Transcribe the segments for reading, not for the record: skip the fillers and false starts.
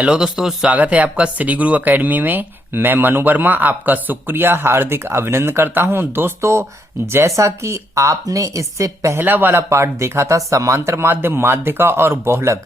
Hello दोस्तों, स्वागत है आपका श्री गुरु एकेडमी में। मैं मनु वर्मा आपका शुक्रिया हार्दिक अभिनंदन करता हूं। दोस्तों, जैसा कि आपने इससे पहला वाला पार्ट देखा था समांतर माध्य, माध्यिका और बहुलक,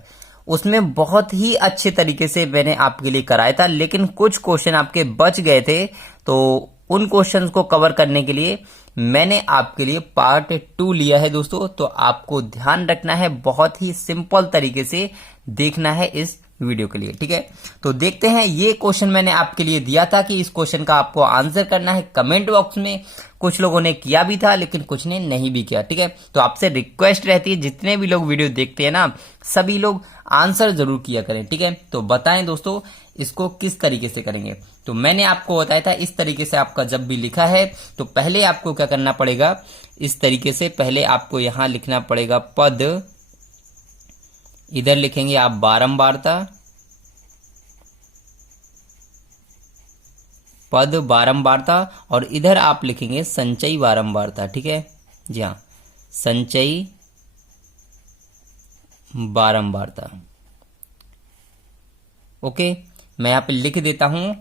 उसमें बहुत ही अच्छे तरीके से मैंने आपके लिए कराया था, लेकिन कुछ क्वेश्चन आपके बच गए थे। तो उन क्वेश्चंस को कवर करने के लिए मैंने आपके लिए पार्ट 2 लिया है दोस्तों। तो आपको ध्यान रखना है, बहुत ही सिंपल तरीके से देखना है इस वीडियो के लिए, ठीक है। तो देखते हैं, ये क्वेश्चन मैंने आपके लिए दिया था कि इस क्वेश्चन का आपको आंसर करना है कमेंट बॉक्स में। कुछ लोगों ने किया भी था लेकिन कुछ ने नहीं भी किया, ठीक है। तो आपसे रिक्वेस्ट रहती है, जितने भी लोग वीडियो देखते हैं ना, सभी लोग आंसर जरूर किया करें, ठीक है। तो बताएं दोस्तों, इसको किस तरीके से करेंगे। तो मैंने आपको बताया था इस तरीके से आपका जब भी लिखा है तो पहले आपको क्या करना पड़ेगा, इस तरीके से पहले आपको यहां लिखना पड़ेगा पद, इधर लिखेंगे आप बारंबारता, पद बारंबारता, और इधर आप लिखेंगे संचयी बारंबारता, ठीक है। जी हाँ, संचयी बारंबारता। ओके, मैं यहाँ पे लिख देता हूं।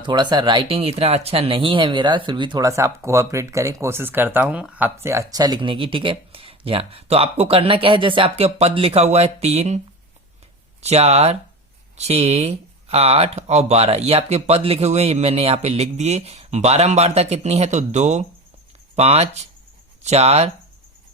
थोड़ा सा राइटिंग इतना अच्छा नहीं है मेरा, फिर भी थोड़ा सा आप कोऑपरेट करें, कोशिश करता हूं आपसे अच्छा लिखने की, ठीक है। जी हाँ, तो आपको करना क्या है, जैसे आपके पद लिखा हुआ है 3, 4, 6, 8 और 12, ये आपके पद लिखे हुए हैं, मैंने यहाँ पे लिख दिए। बारंबारता कितनी है तो 2, 5, 4,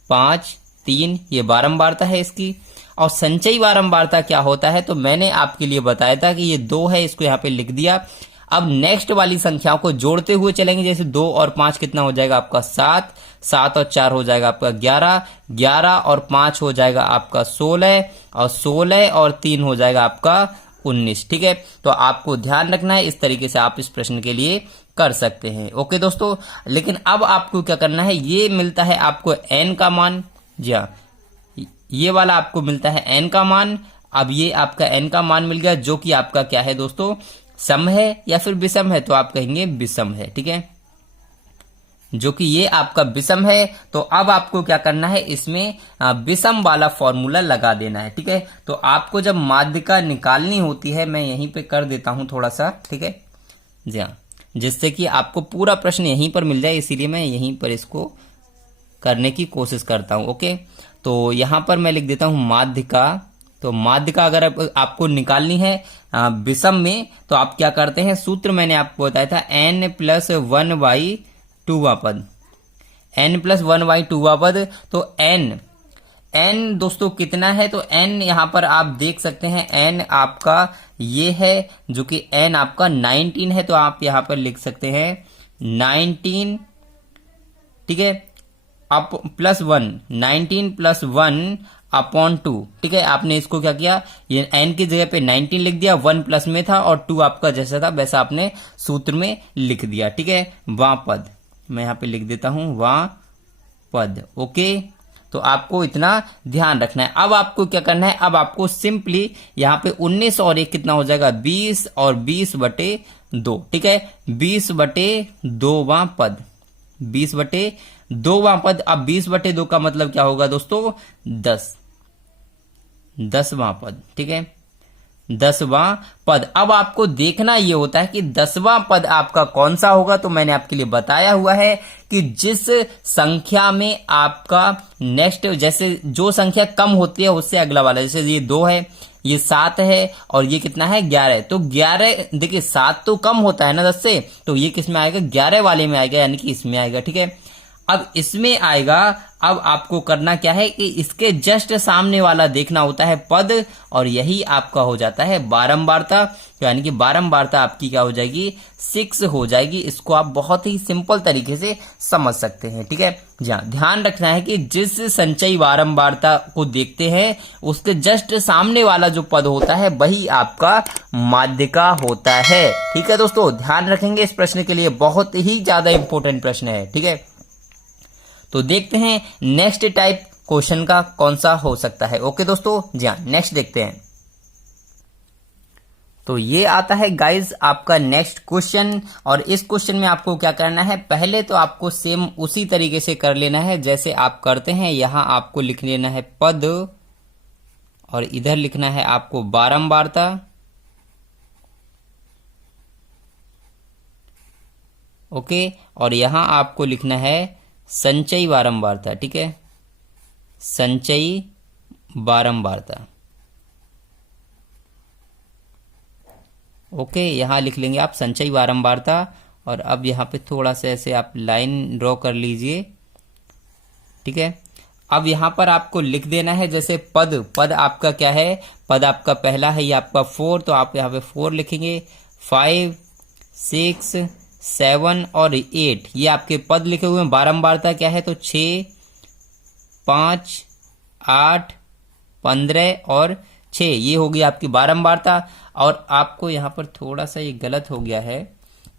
5, 3, ये बारंबारता है इसकी। और संचयी बारंबारता क्या होता है तो मैंने आपके लिए बताया था कि ये 2 है, इसको यहाँ पे लिख दिया। अब नेक्स्ट वाली संख्याओं को जोड़ते हुए चलेंगे, जैसे 2 और 5 कितना हो जाएगा आपका 7, 7 और 4 हो जाएगा आपका 11, 11 और 5 हो जाएगा आपका 16, और 16 और 3 हो जाएगा आपका 19, ठीक है। तो आपको ध्यान रखना है, इस तरीके से आप इस प्रश्न के लिए कर सकते हैं। ओके दोस्तों, लेकिन अब आपको क्या करना है, ये मिलता है आपको n का मान, जी हाँ, ये वाला आपको मिलता है n का मान। अब ये आपका n का मान मिल गया, जो कि आपका क्या है दोस्तों, सम है या फिर विषम है, तो आप कहेंगे विषम है, ठीक है, जो कि ये आपका विषम है। तो अब आपको क्या करना है, इसमें विषम वाला फॉर्मूला लगा देना है, ठीक है। तो आपको जब माध्यिका निकालनी होती है, मैं यहीं पे कर देता हूं थोड़ा सा, ठीक है, जी हाँ, जिससे कि आपको पूरा प्रश्न यहीं पर मिल जाए, इसीलिए मैं यहीं पर इसको करने की कोशिश करता हूं। ओके, तो यहां पर मैं लिख देता हूं माध्यिका। तो माध्यिका अगर आपको निकालनी है विषम में, तो आप क्या करते हैं, सूत्र मैंने आपको बताया था n+1/2वां पद, n+1/2वां पद। तो n दोस्तों कितना है, तो n यहां पर आप देख सकते हैं, n आपका ये है, जो कि n आपका 19 है। तो आप यहां पर लिख सकते हैं 19, ठीक है, अप +1, 19 + 1/2, ठीक है। आपने इसको क्या किया, ये n की जगह पे 19 लिख दिया, 1 प्लस में था और 2 आपका जैसा था वैसा आपने सूत्र में लिख दिया, ठीक है। वां पद मैं यहां पे लिख देता हूं, वां पद। ओके, तो आपको इतना ध्यान रखना है। अब आपको क्या करना है, अब आपको सिंपली यहाँ पे 19 और 1 कितना हो जाएगा, 20 और 20/2, ठीक है, 20/2वां पद, 20/2वां पद। अब 20/2 का मतलब क्या होगा दोस्तों, 10वां पद, ठीक है, 10वां पद। अब आपको देखना ये होता है कि 10वां पद आपका कौन सा होगा। तो मैंने आपके लिए बताया हुआ है कि जिस संख्या में आपका नेक्स्ट, जैसे जो संख्या कम होती है उससे अगला वाला, जैसे ये 2 है, ये 7 है, और ये कितना है 11 है। तो 11, देखिए 7 तो कम होता है ना 10 से, तो ये किस में आएगा, 11 वाले में आएगा, यानी कि इसमें आएगा, ठीक है। अब इसमें आएगा, अब आपको करना क्या है कि इसके जस्ट सामने वाला देखना होता है पद, और यही आपका हो जाता है बारंबारता। यानी कि बारंबारता आपकी क्या हो जाएगी, 6 हो जाएगी। इसको आप बहुत ही सिंपल तरीके से समझ सकते हैं, ठीक है। जहाँ ध्यान रखना है कि जिस संचयी बारंबारता को देखते हैं उसके जस्ट सामने वाला जो पद होता है वही आपका माध्यिका होता है, ठीक है दोस्तों। ध्यान रखेंगे, इस प्रश्न के लिए बहुत ही ज्यादा इंपॉर्टेंट प्रश्न है, ठीक है। तो देखते हैं नेक्स्ट टाइप क्वेश्चन का कौन सा हो सकता है। ओके दोस्तों, जी हाँ, नेक्स्ट देखते हैं। तो ये आता है गाइज आपका नेक्स्ट क्वेश्चन, और इस क्वेश्चन में आपको क्या करना है, पहले तो आपको सेम उसी तरीके से कर लेना है जैसे आप करते हैं। यहां आपको लिख लेना है पद, और इधर लिखना है आपको बारंबारता, ओके, और यहां आपको लिखना है संचयी बारंबारता, ठीक है, संचयी बारंबारता। ओके, यहां लिख लेंगे आप संचयी बारंबारता, और अब यहां पे थोड़ा सा ऐसे आप लाइन ड्रॉ कर लीजिए, ठीक है। अब यहां पर आपको लिख देना है जैसे पद आपका क्या है, पद आपका पहला है ये आपका 4, तो आप यहां पे 4 लिखेंगे। 5, 6, 7 और 8 ये आपके पद लिखे हुए हैं। बारंबारता क्या है, तो 6, 5, 8, 15 और 6 ये होगी आपकी बारंबारता। और आपको यहां पर थोड़ा सा ये गलत हो गया है,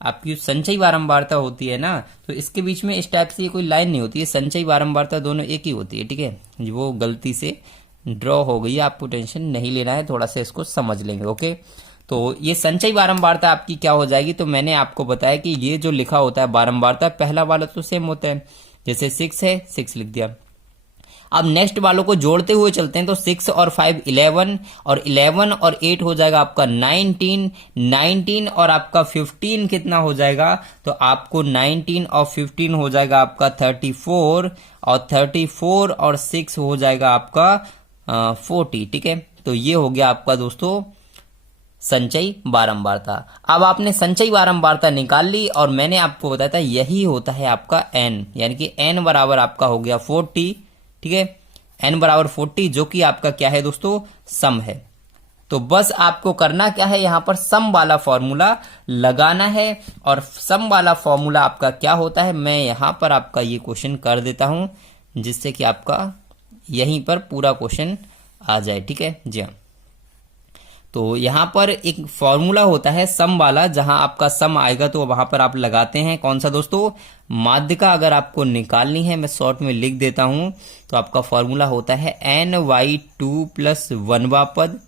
आपकी संचयी बारंबारता होती है ना, तो इसके बीच में इस टाइप से ये कोई लाइन नहीं होती है, संचयी बारंबारता दोनों एक ही होती है, ठीक है। वो गलती से ड्रॉ हो गई है, आपको टेंशन नहीं लेना है, थोड़ा सा इसको समझ लेंगे। ओके, तो ये संचयी बारंबारता आपकी क्या हो जाएगी, तो मैंने आपको बताया कि ये जो लिखा होता है बारंबारता, पहला वाला तो सेम होता है, जैसे 6 है 6 लिख दिया। अब नेक्स्ट वालों को जोड़ते हुए चलते हैं, तो 6 और 5 11, और 11 और 8 हो जाएगा आपका 19, 19 और आपका 15 कितना हो जाएगा, तो आपको 19 और 15 हो जाएगा आपका 34, और 34 और 6 हो जाएगा आपका 40, ठीक है। तो ये हो गया आपका दोस्तों संचयी बारंबारता। अब आपने संचयी बारंबारता निकाल ली, और मैंने आपको बताया था यही होता है आपका n, यानी कि n बराबर आपका हो गया 40, ठीक है, n बराबर 40, जो कि आपका क्या है दोस्तों, सम है। तो बस आपको करना क्या है, यहां पर सम वाला फॉर्मूला लगाना है, और सम वाला फॉर्मूला आपका क्या होता है, मैं यहां पर आपका ये क्वेश्चन कर देता हूं, जिससे कि आपका यहीं पर पूरा क्वेश्चन आ जाए, ठीक है जी हाँ। तो यहां पर एक फॉर्मूला होता है सम वाला, जहां आपका सम आएगा तो वहां पर आप लगाते हैं कौन सा दोस्तों, माध्यिका अगर आपको निकालनी है, मैं शॉर्ट में लिख देता हूं, तो आपका फॉर्मूला होता है ny2 प्लस 1वां पद,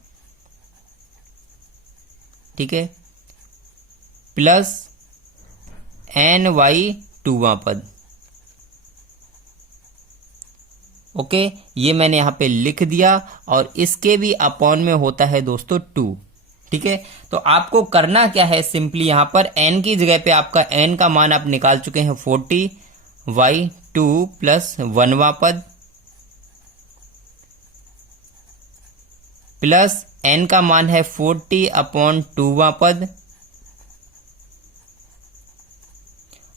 ठीक है, प्लस ny2वां पद। ओके, ये मैंने यहां पे लिख दिया, और इसके भी अपॉन में होता है दोस्तों 2, ठीक है। तो आपको करना क्या है, सिंपली यहां पर n की जगह पे आपका n का मान आप निकाल चुके हैं 40, y2 प्लस 1वां पद, प्लस n का मान है 40 अपॉन 2वां पद,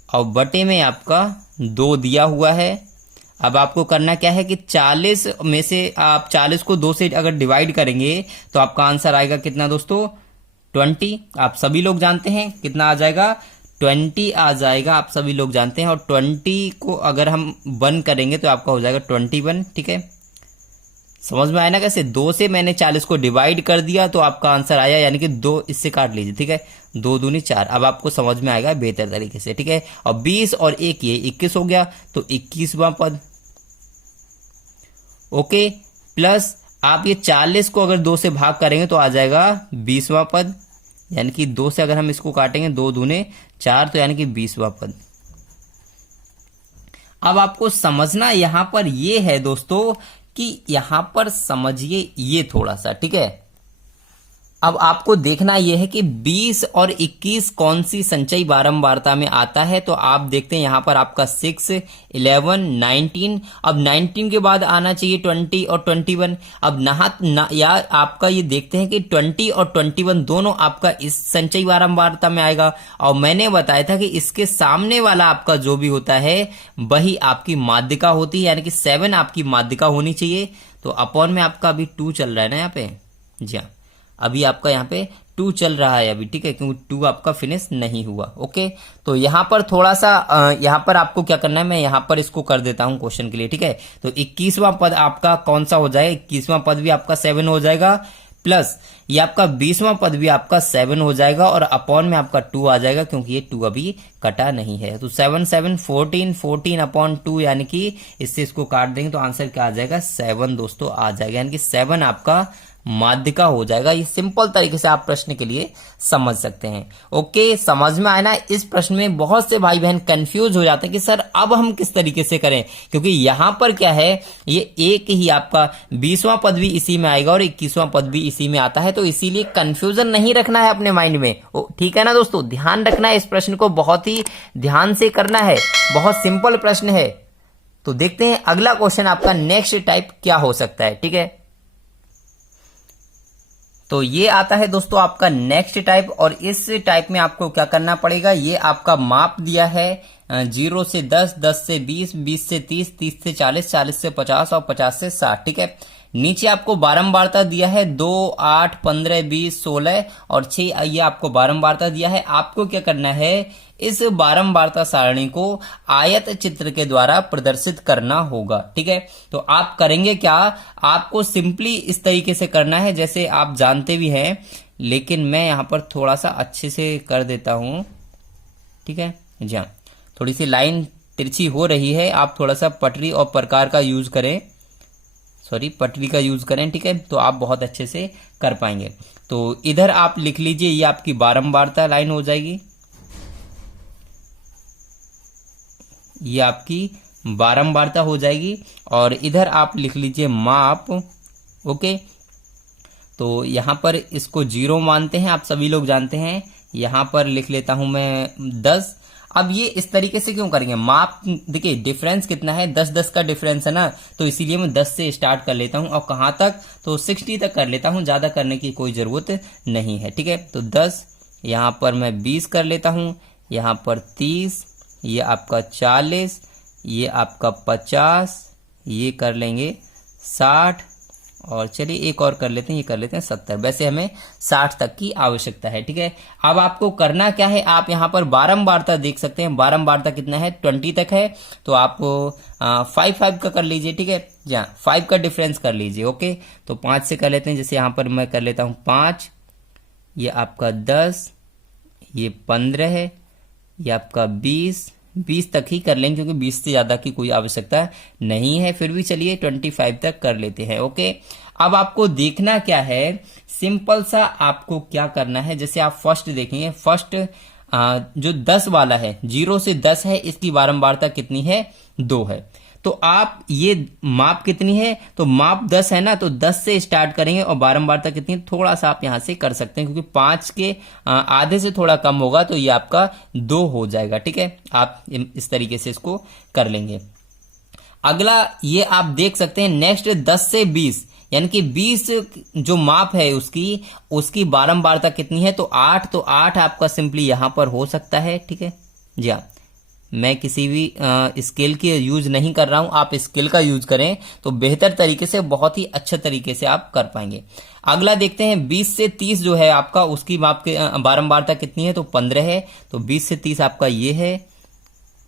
और बटे में आपका 2 दिया हुआ है। अब आपको करना क्या है कि 40 में से आप 40 को 2 से अगर डिवाइड करेंगे तो आपका आंसर आएगा कितना दोस्तों, 20। आप सभी लोग जानते हैं कितना आ जाएगा, 20 आ जाएगा, आप सभी लोग जानते हैं। और 20 को अगर हम 1 करेंगे तो आपका हो जाएगा 21, ठीक है। समझ में आया ना कैसे, 2 से मैंने 40 को डिवाइड कर दिया तो आपका आंसर आया, यानी कि 2 इससे काट लीजिए, ठीक है, 2 दूनी 4। अब आपको समझ में आएगा बेहतर तरीके से, ठीक है। और 20 और 1 ये 21 हो गया, तो 21वां पद। ओके, प्लस आप ये 40 को अगर 2 से भाग करेंगे तो आ जाएगा 20वां पद, यानी कि 2 से अगर हम इसको काटेंगे 2 दूने 4, तो यानी कि 20वां पद। अब आपको समझना यहां पर ये है दोस्तों कि यहां पर समझिए ये थोड़ा सा, ठीक है। अब आपको देखना यह है कि 20 और 21 कौन सी संचयी बारंबारता में आता है, तो आप देखते हैं यहां पर आपका 6, 11, 19, अब 19 के बाद आना चाहिए 20 और 21। अब या आपका ये देखते हैं कि 20 और 21 दोनों आपका इस संचयी बारंबारता में आएगा, और मैंने बताया था कि इसके सामने वाला आपका जो भी होता है वही आपकी माध्यिका होती है, यानी कि 7 आपकी माध्यिका होनी चाहिए। तो अपॉन में आपका अभी 2 चल रहा है ना यहाँ पे, जी हाँ, अभी आपका यहाँ पे 2 चल रहा है अभी, ठीक है, क्योंकि 2 आपका फिनिश नहीं हुआ। ओके, तो यहाँ पर थोड़ा सा यहाँ पर आपको क्या करना है, मैं यहाँ पर इसको कर देता हूँ क्वेश्चन के लिए, ठीक है। तो 21वां पद आपका कौन सा हो जाएगा, 21वां पद भी आपका 7 हो जाएगा, प्लस ये आपका 20वां पद भी आपका 7 हो जाएगा, और अपॉन में आपका 2 आ जाएगा, क्योंकि ये 2 अभी कटा नहीं है। तो 7 7 14, 14 अपॉन 2, यानी कि इससे इसको काट देंगे तो आंसर क्या आ जाएगा, 7 दोस्तों आ जाएगा, यानी कि 7 आपका माध्यिका हो जाएगा। ये सिंपल तरीके से आप प्रश्न के लिए समझ सकते हैं। ओके, समझ में आया ना। इस प्रश्न में बहुत से भाई बहन कंफ्यूज हो जाते हैं कि सर अब हम किस तरीके से करें, क्योंकि यहां पर क्या है, ये एक ही आपका 20वां पद भी इसी में आएगा और 21वां पद भी इसी में आता है, तो इसीलिए कंफ्यूजन नहीं रखना है अपने माइंड में। ठीक है ना दोस्तों, ध्यान रखना है, इस प्रश्न को बहुत ही ध्यान से करना है, बहुत सिंपल प्रश्न है। तो देखते हैं अगला क्वेश्चन आपका नेक्स्ट टाइप क्या हो सकता है। ठीक है, तो ये आता है दोस्तों आपका नेक्स्ट टाइप, और इस टाइप में आपको क्या करना पड़ेगा, ये आपका माप दिया है 0 से 10, 10 से 20, 20 से 30, 30 से 40, 40 से 50 और 50 से 60। ठीक है, नीचे आपको बारंबारता दिया है 2, 8, 15, 20, 16 और 6, ये आपको बारंबारता दिया है। आपको क्या करना है, इस बारंबारता सारणी को आयत चित्र के द्वारा प्रदर्शित करना होगा। ठीक है, तो आप करेंगे क्या, आपको सिंपली इस तरीके से करना है, जैसे आप जानते भी हैं, लेकिन मैं यहां पर थोड़ा सा अच्छे से कर देता हूं। ठीक है जी हाँ, थोड़ी सी लाइन तिरछी हो रही है, आप थोड़ा सा पटरी और प्रकार का यूज करें, पटरी का यूज करें। ठीक है, तो आप बहुत अच्छे से कर पाएंगे। तो इधर आप लिख लीजिए, ये आपकी बारंबारता लाइन हो जाएगी, ये आपकी बारंबारता हो जाएगी, और इधर आप लिख लीजिए माप। ओके, तो यहां पर इसको 0 मानते हैं, आप सभी लोग जानते हैं। यहां पर लिख लेता हूं मैं 10। अब ये इस तरीके से क्यों करेंगे, माप देखिए डिफरेंस कितना है, 10-10 का डिफरेंस है ना, तो इसीलिए मैं 10 से स्टार्ट कर लेता हूं, और कहां तक, तो 60 तक कर लेता हूं, ज्यादा करने की कोई जरूरत नहीं है। ठीक है, तो 10, यहां पर मैं 20 कर लेता हूं, यहां पर 30, ये आपका 40, ये आपका 50, ये कर लेंगे 60, और चलिए एक और कर लेते हैं, ये कर लेते हैं 70। वैसे हमें 60 तक की आवश्यकता है। ठीक है, अब आपको करना क्या है, आप यहां पर बारंबारता देख सकते हैं, बारंबारता कितना है, 20 तक है, तो आप 5 का कर लीजिए। ठीक है, जहाँ 5 का डिफरेंस कर लीजिए। ओके, तो 5 से कर लेते हैं, जैसे यहां पर मैं कर लेता हूं 5, ये आपका 10, ये 15 है, ये आपका 20 तक ही कर लेंगे, क्योंकि 20 से ज्यादा की कोई आवश्यकता नहीं है। फिर भी चलिए 25 तक कर लेते हैं। ओके, अब आपको देखना क्या है, सिंपल सा आपको क्या करना है, जैसे आप फर्स्ट देखेंगे, फर्स्ट जो 10 वाला है, 0 से 10 है, इसकी बारंबारता कितनी है, 2 है। तो आप ये माप कितनी है, तो माप 10 है ना, तो 10 से स्टार्ट करेंगे, और बारंबारता कितनी है, थोड़ा सा आप यहां से कर सकते हैं, क्योंकि 5 के आधे से थोड़ा कम होगा, तो ये आपका 2 हो जाएगा। ठीक है, आप इस तरीके से इसको कर लेंगे। अगला ये आप देख सकते हैं, नेक्स्ट 10 से 20, यानी कि 20 जो माप है उसकी बारंबारता कितनी है, तो 8, तो 8 आपका सिंपली यहां पर हो सकता है। ठीक है जी हाँ, मैं किसी भी स्केल की यूज नहीं कर रहा हूं, आप स्केल का यूज करें तो बेहतर तरीके से, बहुत ही अच्छे तरीके से आप कर पाएंगे। अगला देखते हैं, 20 से 30 जो है आपका, उसकी माप के बारंबारता कितनी है, तो 15 है, तो 20 से 30 आपका ये है,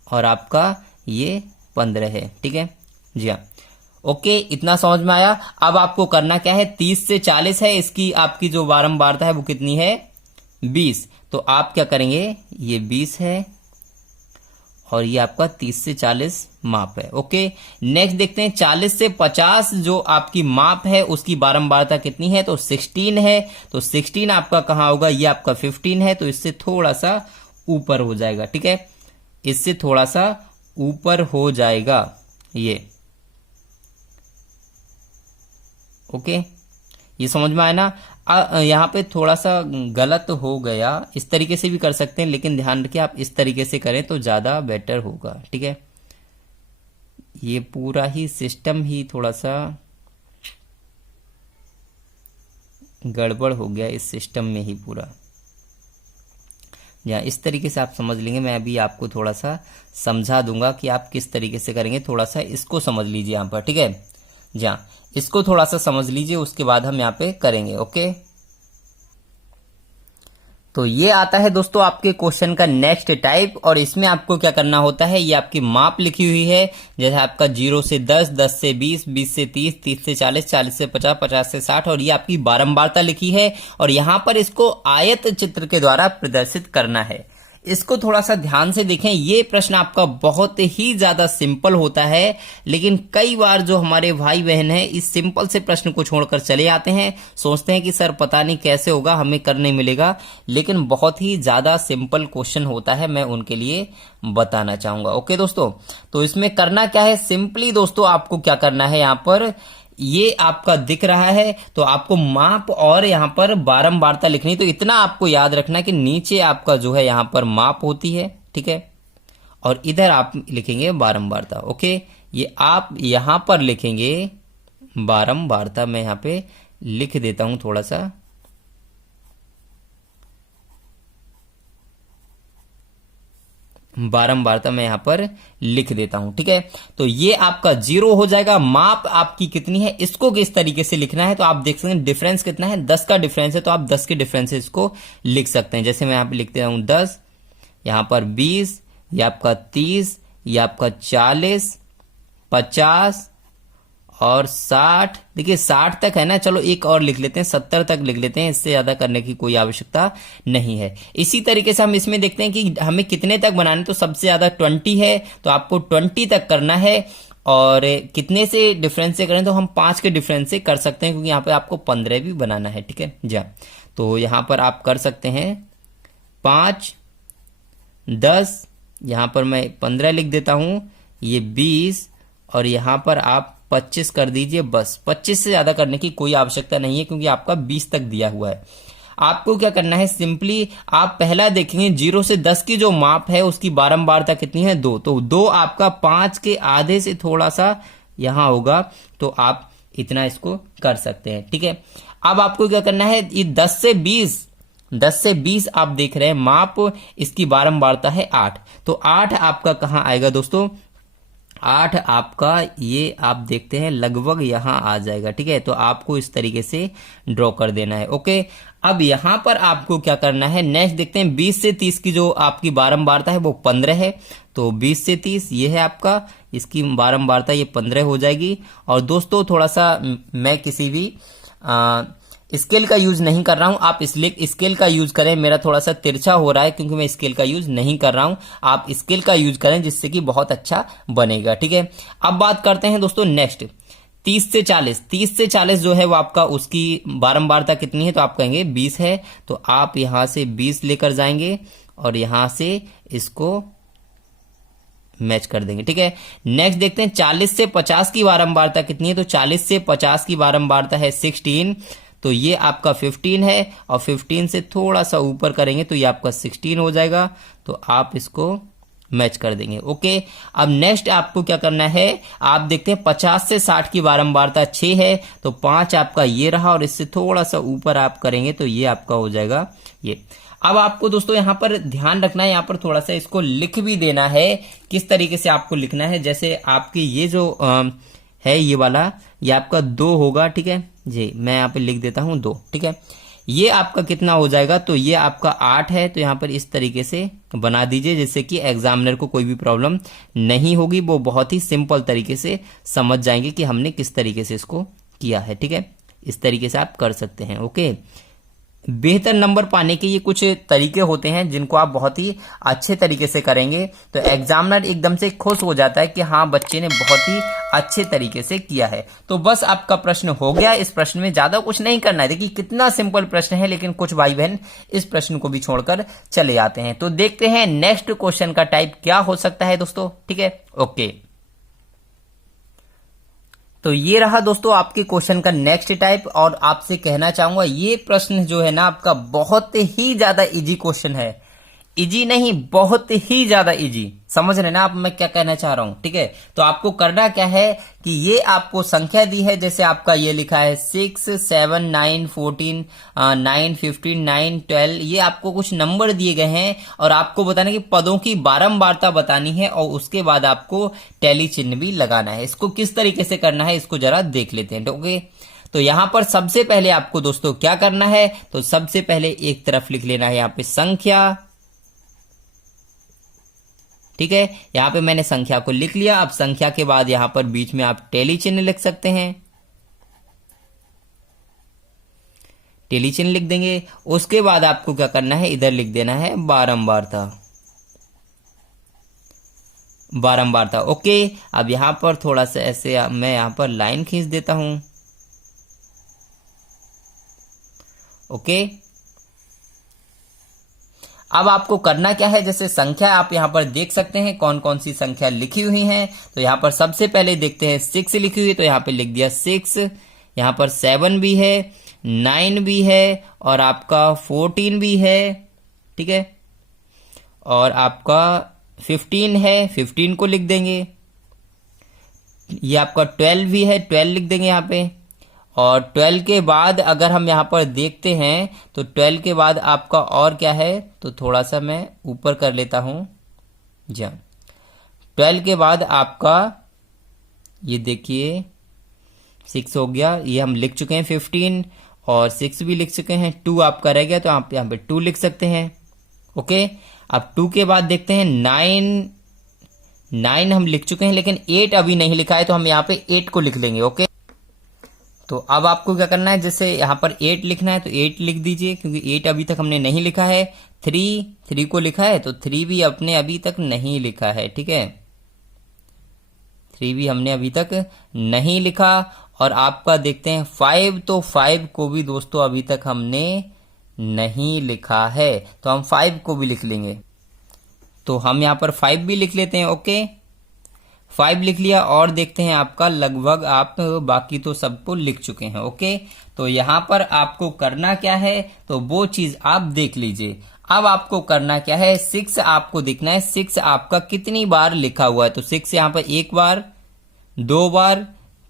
और आपका ये 15 है। ठीक है जी हाँ, ओके, इतना समझ में आया। अब आपको करना क्या है, 30 से 40 है, इसकी आपकी जो बारंबारता है वो कितनी है, 20, तो आप क्या करेंगे, ये 20 है, और ये आपका 30 से 40 माप है। ओके, नेक्स्ट देखते हैं, 40 से 50 जो आपकी माप है उसकी बारंबारता कितनी है, तो 16 है, तो 16 आपका कहां होगा, ये आपका 15 है, तो इससे थोड़ा सा ऊपर हो जाएगा। ठीक है, इससे थोड़ा सा ऊपर हो जाएगा ये। ओके, ये समझ में आया ना। यहाँ पे थोड़ा सा गलत हो गया, इस तरीके से भी कर सकते हैं, लेकिन ध्यान रखिए आप इस तरीके से करें तो ज्यादा बेटर होगा। ठीक है, ये पूरा ही सिस्टम ही थोड़ा सा गड़बड़ हो गया, इस सिस्टम में ही पूरा। या इस तरीके से आप समझ लेंगे, मैं अभी आपको थोड़ा सा समझा दूंगा कि आप किस तरीके से करेंगे, थोड़ा सा इसको समझ लीजिए यहाँ पर। ठीक है, जहाँ इसको थोड़ा सा समझ लीजिए, उसके बाद हम यहाँ पे करेंगे। ओके, तो ये आता है दोस्तों आपके क्वेश्चन का नेक्स्ट टाइप, और इसमें आपको क्या करना होता है, ये आपकी माप लिखी हुई है, जैसे आपका 0 से 10, 10 से 20, 20 से 30, 30 से 40, 40 से 50, 50 से 60, और ये आपकी बारंबारता लिखी है, और यहां पर इसको आयत चित्र के द्वारा प्रदर्शित करना है। इसको थोड़ा सा ध्यान से देखें। ये प्रश्न आपका बहुत ही ज्यादा सिंपल होता है, लेकिन कई बार जो हमारे भाई बहन हैं इस सिंपल से प्रश्न को छोड़कर चले आते हैं, सोचते हैं कि सर पता नहीं कैसे होगा, हमें करने मिलेगा, लेकिन बहुत ही ज्यादा सिंपल क्वेश्चन होता है, मैं उनके लिए बताना चाहूंगा। ओके दोस्तों, तो इसमें करना क्या है, सिंपली दोस्तों आपको क्या करना है, यहाँ पर ये आपका दिख रहा है तो आपको माप और यहाँ पर बारंबारता लिखनी। तो इतना आपको याद रखना कि नीचे आपका जो है यहाँ पर माप होती है, ठीक है, और इधर आप लिखेंगे बारंबारता। ओके, ये आप यहां पर लिखेंगे बारंबारता। मैं यहां पे लिख देता हूं थोड़ा सा, बारंबारता मैं यहां पर लिख देता हूं, ठीक है। तो ये आपका 0 हो जाएगा। माप आपकी कितनी है इसको किस तरीके से लिखना है, तो आप देख सकते हैं डिफरेंस कितना है, 10 का डिफरेंस है, तो आप 10 के डिफरेंस से इसको लिख सकते हैं। जैसे मैं यहां पे लिख देता हूं 10, यहां पर 20, ये आपका 30, ये आपका 40, 50 और 60। देखिए 60 तक है ना, चलो एक और लिख लेते हैं, 70 तक लिख लेते हैं, इससे ज्यादा करने की कोई आवश्यकता नहीं है। इसी तरीके से हम इसमें देखते हैं कि हमें कितने तक बनाना, तो सबसे ज्यादा 20 है, तो आपको 20 तक करना है। और कितने से डिफरेंस से करें, तो हम 5 के डिफरेंस से कर सकते हैं, क्योंकि यहाँ पे आपको 15 भी बनाना है, ठीक है जी। तो यहां पर आप कर सकते हैं 5, 10, यहां पर मैं 15 लिख देता हूं, ये 20 और यहां पर आप 25 कर दीजिए। बस 25 से ज्यादा करने की कोई आवश्यकता नहीं है, क्योंकि आपका 20 तक दिया हुआ है। आपको क्या करना है, सिंपली आप पहला देखेंगे 0 से 10 की जो माप है उसकी बारंबारता कितनी है, 2, तो 2 आपका 5 के आधे से थोड़ा सा यहां होगा, तो आप इतना इसको कर सकते हैं, ठीक है। अब आपको क्या करना है, ये 10 से 20 आप देख रहे हैं माप, इसकी बारंबारता है 8, तो 8 आपका कहां आएगा दोस्तों, 8 आपका ये आप देखते हैं लगभग यहां आ जाएगा, ठीक है। तो आपको इस तरीके से ड्रॉ कर देना है। ओके, अब यहां पर आपको क्या करना है, नेक्स्ट देखते हैं 20 से 30 की जो आपकी बारंबारता है वो 15 है, तो 20 से 30 ये है आपका, इसकी बारंबारता ये 15 हो जाएगी। और दोस्तों थोड़ा सा मैं किसी भी स्केल का यूज नहीं कर रहा हूं, आप इसलिए स्केल का यूज करें, मेरा थोड़ा सा तिरछा हो रहा है क्योंकि मैं स्केल का यूज नहीं कर रहा हूं, आप स्केल का यूज करें जिससे कि बहुत अच्छा बनेगा, ठीक है। अब बात करते हैं दोस्तों नेक्स्ट 30 से 40 जो है वो आपका उसकी बारंबारता कितनी है, तो आप कहेंगे 20 है, तो आप यहां से 20 लेकर जाएंगे और यहां से इसको मैच कर देंगे, ठीक है। नेक्स्ट देखते हैं 40 से 50 की बारंबारता कितनी है, तो 40 से 50 की बारंबारता है 16, तो ये आपका 15 है, और 15 से थोड़ा सा ऊपर करेंगे तो ये आपका 16 हो जाएगा, तो आप इसको मैच कर देंगे। ओके, अब नेक्स्ट आपको क्या करना है, आप देखते हैं 50 से 60 की बारंबारता 6 है, तो 5 आपका ये रहा, और इससे थोड़ा सा ऊपर आप करेंगे तो ये आपका हो जाएगा ये। अब आपको दोस्तों यहां पर ध्यान रखना है, यहां पर थोड़ा सा इसको लिख भी देना है, किस तरीके से आपको लिखना है। जैसे आपकी ये जो है ये वाला, ये आपका 2 होगा, ठीक है जी, मैं यहाँ पे लिख देता हूं 2, ठीक है। ये आपका कितना हो जाएगा, तो ये आपका 8 है, तो यहाँ पर इस तरीके से बना दीजिए जिससे कि एग्जामिनर को कोई भी प्रॉब्लम नहीं होगी, वो बहुत ही सिंपल तरीके से समझ जाएंगे कि हमने किस तरीके से इसको किया है, ठीक है। इस तरीके से आप कर सकते हैं। ओके, बेहतर नंबर पाने के ये कुछ तरीके होते हैं जिनको आप बहुत ही अच्छे तरीके से करेंगे तो एग्जामिनर एकदम से खुश हो जाता है कि हाँ बच्चे ने बहुत ही अच्छे तरीके से किया है। तो बस आपका प्रश्न हो गया। इस प्रश्न में ज्यादा कुछ नहीं करना है। देखिए कितना सिंपल प्रश्न है, लेकिन कुछ भाई बहन इस प्रश्न को भी छोड़कर चले आते हैं। तो देखते हैं नेक्स्ट क्वेश्चन का टाइप क्या हो सकता है दोस्तों, ठीक है। ओके, तो ये रहा दोस्तों आपके क्वेश्चन का नेक्स्ट टाइप, और आपसे कहना चाहूंगा ये प्रश्न जो है ना आपका बहुत ही ज्यादा इजी क्वेश्चन है। इजी नहीं, बहुत ही ज्यादा इजी। समझ रहे ना आप मैं क्या कहना चाह रहा हूं, ठीक है। तो आपको करना क्या है कि ये आपको संख्या दी है, जैसे आपका ये लिखा है 6, 7, 9, 14, 9, 15, 9, 12, ये आपको कुछ नंबर दिए गए हैं और आपको बताना कि पदों की बारंबारता बतानी है और उसके बाद आपको टैली चिन्ह भी लगाना है। इसको किस तरीके से करना है इसको जरा देख लेते हैं, ओके। तो यहां पर सबसे पहले आपको दोस्तों क्या करना है, तो सबसे पहले एक तरफ लिख लेना है यहां पे संख्या, ठीक है। यहां पे मैंने संख्या को लिख लिया। अब संख्या के बाद यहां पर बीच में आप टैली चिन्ह लिख सकते हैं, टैली चिन्ह लिख देंगे। उसके बाद आपको क्या करना है, इधर लिख देना है बारंबारता, बारंबार था। ओके, अब यहाँ पर थोड़ा सा ऐसे मैं यहाँ पर लाइन खींच देता हूं। ओके, अब आपको करना क्या है, जैसे संख्या आप यहाँ पर देख सकते हैं कौन कौन सी संख्या लिखी हुई हैं। तो यहाँ पर सबसे पहले देखते हैं 6 लिखी हुई है, तो यहाँ पे लिख दिया 6। यहाँ पर 7 भी है, 9 भी है और आपका 14 भी है, ठीक है। और आपका 15 है, 15 को लिख देंगे। ये आपका 12 भी है, 12 लिख देंगे यहाँ पे। और 12 के बाद अगर हम यहाँ पर देखते हैं तो 12 के बाद आपका और क्या है, तो थोड़ा सा मैं ऊपर कर लेता हूं। जी 12 के बाद आपका ये देखिए 6 हो गया, ये हम लिख चुके हैं 15 और 6 भी लिख चुके हैं। 2 आपका रह गया तो आप यहाँ पे 2 लिख सकते हैं। ओके, अब 2 के बाद देखते हैं 9 हम लिख चुके हैं, लेकिन 8 अभी नहीं लिखा है तो हम यहाँ पे 8 को लिख लेंगे। ओके, तो अब आपको क्या करना है, जैसे यहाँ पर 8 लिखना है तो 8 लिख दीजिए, क्योंकि 8 अभी तक हमने नहीं लिखा है। 3 को लिखा है तो 3 भी अपने अभी तक नहीं लिखा है, ठीक है। 3 भी हमने अभी तक नहीं लिखा। और आपका देखते हैं 5, तो 5 को भी दोस्तों अभी तक हमने नहीं लिखा है, तो हम 5 को भी लिख लेंगे। तो हम यहाँ पर 5 भी लिख लेते हैं। ओके, 5 लिख लिया और देखते हैं आपका लगभग आप बाकी तो सबको लिख चुके हैं। ओके, तो यहाँ पर आपको करना क्या है, तो वो चीज आप देख लीजिए। अब आपको करना क्या है, 6 आपको दिखना है। 6 आपका कितनी बार लिखा हुआ है, तो 6 यहाँ पर 1 बार, 2 बार,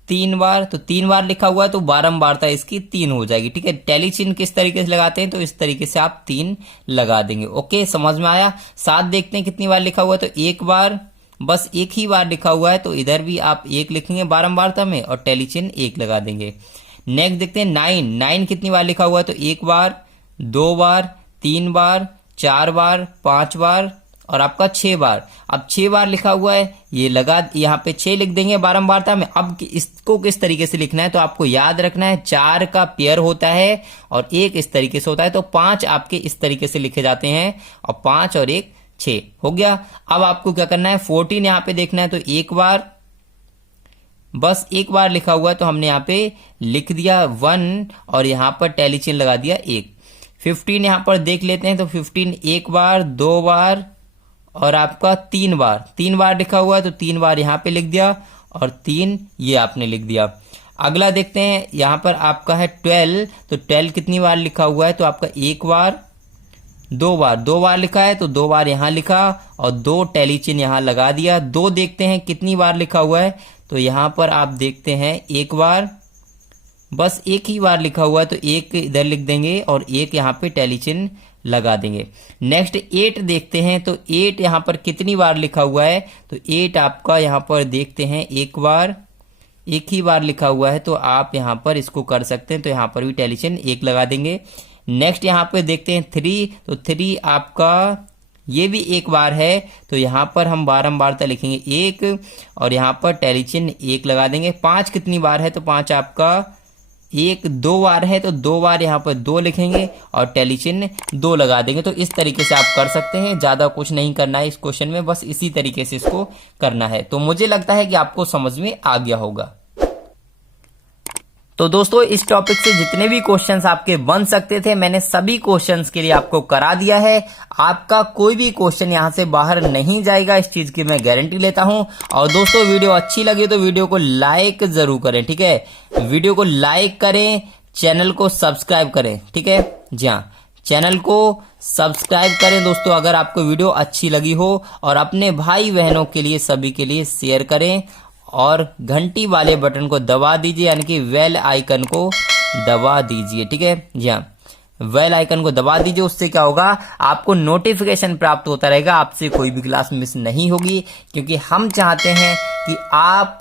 3 बार, तो 3 बार लिखा हुआ है तो बारंबारता इसकी 3 हो जाएगी, ठीक है। टैली चिन्ह किस तरीके से लगाते हैं, तो इस तरीके से आप 3 लगा देंगे। ओके, समझ में आया। 7 देखते हैं कितनी बार लिखा हुआ है, तो 1 बार, बस 1 ही बार लिखा हुआ है तो इधर भी आप 1 लिखेंगे बारंबारता में और टैली चिन्ह 1 लगा देंगे। नेक्स्ट देखते हैं 9 कितनी बार लिखा हुआ है, तो 1 बार, 2 बार, 3 बार, 4 बार, 5 बार और आपका 6 बार। अब 6 बार लिखा हुआ है, ये लगा यहाँ पे 6 लिख देंगे बारंबारता में। अब इसको किस तरीके से लिखना है, तो आपको याद रखना है 4 का पेयर होता है और 1 इस तरीके से होता है, तो 5 आपके इस तरीके से लिखे जाते हैं और 5 और 1 6 हो गया। अब आपको क्या करना है, 14 यहां पे देखना है, तो 1 बार, बस 1 बार लिखा हुआ है तो हमने यहां पे लिख दिया 1 और यहां पर टैली चिन्ह लगा दिया 1। 15 यहां पर देख लेते हैं, तो 15 1 बार, 2 बार और आपका 3 बार। 3 बार लिखा हुआ है तो 3 बार यहां पे लिख दिया और 3 ये आपने लिख दिया। अगला देखते हैं, यहां पर आपका है 12, तो 12 कितनी बार लिखा हुआ है, तो आपका 1 बार, 2 बार लिखा है तो 2 बार यहां लिखा और 2 टैली चिन्ह यहां लगा दिया। 2 देखते हैं कितनी बार लिखा हुआ है, तो यहां पर आप देखते हैं 1 बार, बस 1 ही बार लिखा हुआ है तो 1 इधर लिख देंगे और 1 यहां पे टैली चिन्ह लगा देंगे। नेक्स्ट 8 देखते हैं, तो 8 यहां पर कितनी बार लिखा हुआ है, तो 8 आपका यहां पर देखते हैं 1 बार, 1 ही बार लिखा हुआ है तो आप यहां पर इसको कर सकते हैं, तो यहां पर भी टैली चिन्ह 1 लगा देंगे। नेक्स्ट यहां पे देखते हैं 3, तो 3 आपका ये भी 1 बार है तो यहां पर हम बारंबारता लिखेंगे 1 और यहां पर टैली चिन्ह 1 लगा देंगे। 5 कितनी बार है, तो 5 आपका 2 बार है तो 2 बार यहां पर 2 लिखेंगे और टैली चिन्ह 2 लगा देंगे। तो इस तरीके से आप कर सकते हैं, ज्यादा कुछ नहीं करना है इस क्वेश्चन में, बस इसी तरीके से इसको करना है। तो मुझे लगता है कि आपको समझ में आ गया होगा। तो दोस्तों इस टॉपिक से जितने भी क्वेश्चंस आपके बन सकते थे मैंने सभी क्वेश्चंस के लिए आपको करा दिया है। आपका कोई भी क्वेश्चन यहां से बाहर नहीं जाएगा, इस चीज की मैं गारंटी लेता हूं। और दोस्तों वीडियो अच्छी लगी तो वीडियो को लाइक जरूर करें, ठीक है। वीडियो को लाइक करें, चैनल को सब्सक्राइब करें, ठीक है। जी हाँ, चैनल को सब्सक्राइब करें दोस्तों अगर आपको वीडियो अच्छी लगी हो, और अपने भाई बहनों के लिए सभी के लिए शेयर करें और घंटी वाले बटन को दबा दीजिए, यानी कि बेल आइकन को दबा दीजिए, ठीक है। जी हाँ, बेल आइकन को दबा दीजिए, उससे क्या होगा आपको नोटिफिकेशन प्राप्त होता रहेगा, आपसे कोई भी क्लास मिस नहीं होगी, क्योंकि हम चाहते हैं कि आप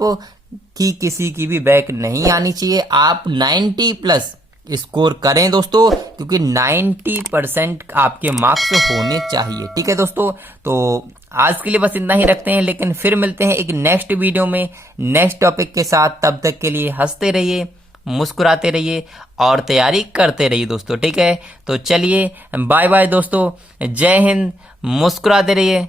की किसी की भी बैक नहीं आनी चाहिए। आप 90+ स्कोर करें दोस्तों, क्योंकि 90% आपके मार्क्स होने चाहिए, ठीक है दोस्तों। तो आज के लिए बस इतना ही रखते हैं, लेकिन फिर मिलते हैं एक नेक्स्ट वीडियो में नेक्स्ट टॉपिक के साथ। तब तक के लिए हंसते रहिए, मुस्कुराते रहिए और तैयारी करते रहिए दोस्तों, ठीक है। तो चलिए बाय बाय दोस्तों, जय हिंद, मुस्कुराते रहिए।